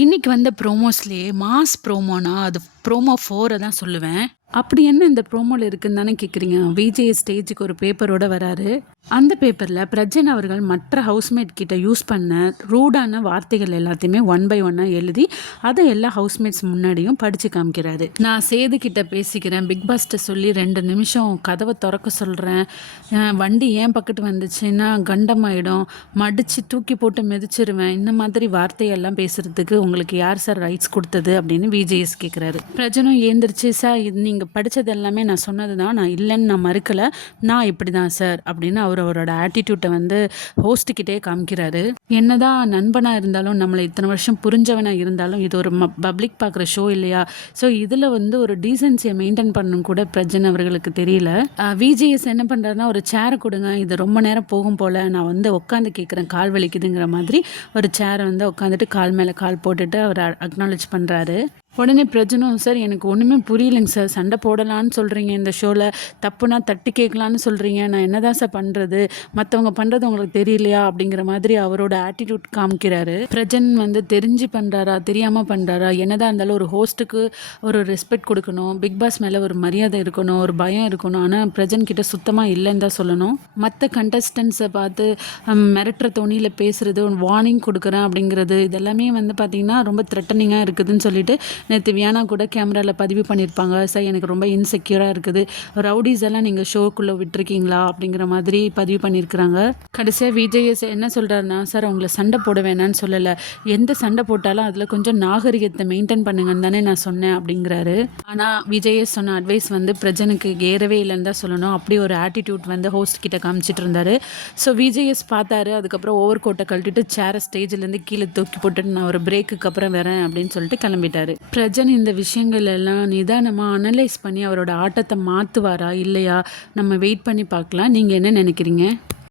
இன்னைக்கு வந்த ப்ரோமோஸ்லயே மாஸ் ப்ரோமோனா அது ப்ரோமோ 4 தான் சொல்லுவேன். அப்படி என்ன இந்த ப்ரோமோல இருக்குன்னு தானே கேட்குறீங்க. விஜய் ஸ்டேஜுக்கு ஒரு பேப்பரோட வராரு. அந்த பேப்பர்ல பிரஜன் அவர்கள் மற்ற ஹவுஸ்மேட் கிட்ட யூஸ் பண்ண ரூடான வார்த்தைகள் எல்லாத்தையுமே ஒன் பை ஒன்னா எழுதி அதை எல்லா ஹவுஸ்மேட்ஸ் முன்னாடியும் படிச்சு காமிக்கிறாரு. நான் சேது கிட்ட பேசிக்கிறேன், பிக் பாஸ்ட்ட சொல்லி 2 நிமிஷம் கதவை திறக்க சொல்றேன், வண்டி ஏன் பக்கத்து வந்துச்சுன்னா கண்டமாயிடும், மடிச்சு தூக்கி போட்டு மிதிச்சிருவேன், இந்த மாதிரி வார்த்தையெல்லாம் பேசுறதுக்கு உங்களுக்கு யார் சார் ரைட்ஸ் கொடுத்தது அப்படின்னு விஜேஎஸ் கேட்குறாரு. பிரஜனும் ஏந்திரிச்சு, சார் இது நீங்கள் படித்தது எல்லாமே நான் சொன்னது தான், நான் இல்லைன்னு நான் மறுக்கலை, நான் இப்படி தான் சார் அப்படின்னு அவரோட ஆட்டிடியூட்டை வந்து ஹோஸ்ட்டுக்கிட்டே காமிக்கிறாரு. என்னதான் நண்பனாக இருந்தாலும், நம்மளை இத்தனை வருஷம் புரிஞ்சவனாக இருந்தாலும், இது ஒரு பப்ளிக் பார்க்குற ஷோ இல்லையா? ஸோ இதில் வந்து ஒரு டீசென்சியை மெயின்டைன் பண்ணணும் கூட பிரஜன் அவர்களுக்கு தெரியல. விஜேஎஸ் என்ன பண்ணுறாருன்னா, ஒரு சேரை கொடுங்க, இது ரொம்ப நேரம் போகும் போல், நான் வந்து உட்காந்து கேட்குறேன், கால் வலிக்குதுங்கிற மாதிரி ஒரு சேரை வந்து உட்காந்துட்டு கால் மேலே கால் போட்டுட்டு அவர் அக்னாலேஜ் பண்ணுறாரு. உடனே பிரஜனும், சார் எனக்கு ஒன்றுமே புரியலைங்க சார், சண்டை போடலான்னு சொல்கிறீங்க, இந்த ஷோவில் தப்புனா தட்டி கேட்கலான்னு சொல்கிறீங்க, நான் என்ன தான் சார் பண்ணுறது, மற்றவங்க பண்ணுறது உங்களுக்கு தெரியலையா அப்படிங்கிற மாதிரி அவரோட ஆட்டிடியூட் காமிக்கிறாரு. பிரஜன் வந்து தெரிஞ்சு பண்ணுறாரா தெரியாமல் பண்ணுறாரா, என்னதான் இருந்தாலும் ஒரு ஹோஸ்ட்டுக்கு ஒரு ரெஸ்பெக்ட் கொடுக்கணும், பிக் பாஸ் மேலே ஒரு மரியாதை இருக்கணும், ஒரு பயம் இருக்கணும். ஆனால் பிரஜன் கிட்ட சுத்தமாக இல்லைன்னு தான் சொல்லணும். மற்ற கண்டஸ்டன்ஸை பார்த்து மிரட்டுற தோணியில் பேசுகிறது, வார்னிங் கொடுக்குறேன் அப்படிங்கிறது இதெல்லாமே வந்து பார்த்திங்கன்னா ரொம்ப த்ரெட்டனிங்காக இருக்குதுன்னு சொல்லிட்டு நேற்று வியானா கூட கேமராவில் பதிவு பண்ணியிருப்பாங்க. சார் எனக்கு ரொம்ப இன்செக்யூராக இருக்குது, ரவுடிஸ் எல்லாம் நீங்கள் ஷோக்குள்ளே விட்டுருக்கீங்களா அப்படிங்கிற மாதிரி பதிவு பண்ணியிருக்கிறாங்க. கடைசியாக விஜேஎஸ் என்ன சொல்கிறாருன்னா, சார் உங்களை சண்டை போட வேணான்னு சொல்லலை, எந்த சண்டை போட்டாலும் அதில் கொஞ்சம் நாகரிகத்தை மெயின்டைன் பண்ணுங்கன்னு தானே நான் சொன்னேன் அப்படிங்கிறாரு. ஆனால் விஜேஎஸ் சொன்ன அட்வைஸ் வந்து பிரஜனுக்கு ஏறவே இல்லைன்னு தான் சொல்லணும். அப்படி ஒரு ஆட்டிடியூட் வந்து ஹோஸ்ட் கிட்ட காமிச்சிட்டு இருந்தார். ஸோ விஜேஎஸ் பார்த்தாரு. அதுக்கப்புறம் ஓவர் கோட்டை கழட்டிட்டு சேரை ஸ்டேஜ்லேருந்து கீழே தூக்கி போட்டுட்டு நான் ஒரு பிரேக்குக்கு அப்புறம் வரேன் அப்படின்னு சொல்லிட்டு கிளம்பிட்டாரு. பிரஜன் இந்த விஷயங்கள் எல்லாம் நிதானமாக அனலைஸ் பண்ணி அவரோட ஆட்டத்தை மாற்றுவாரா இல்லையா, நம்ம வெயிட் பண்ணி பார்க்கலாம். நீங்கள் என்ன நினைக்கிறீங்க?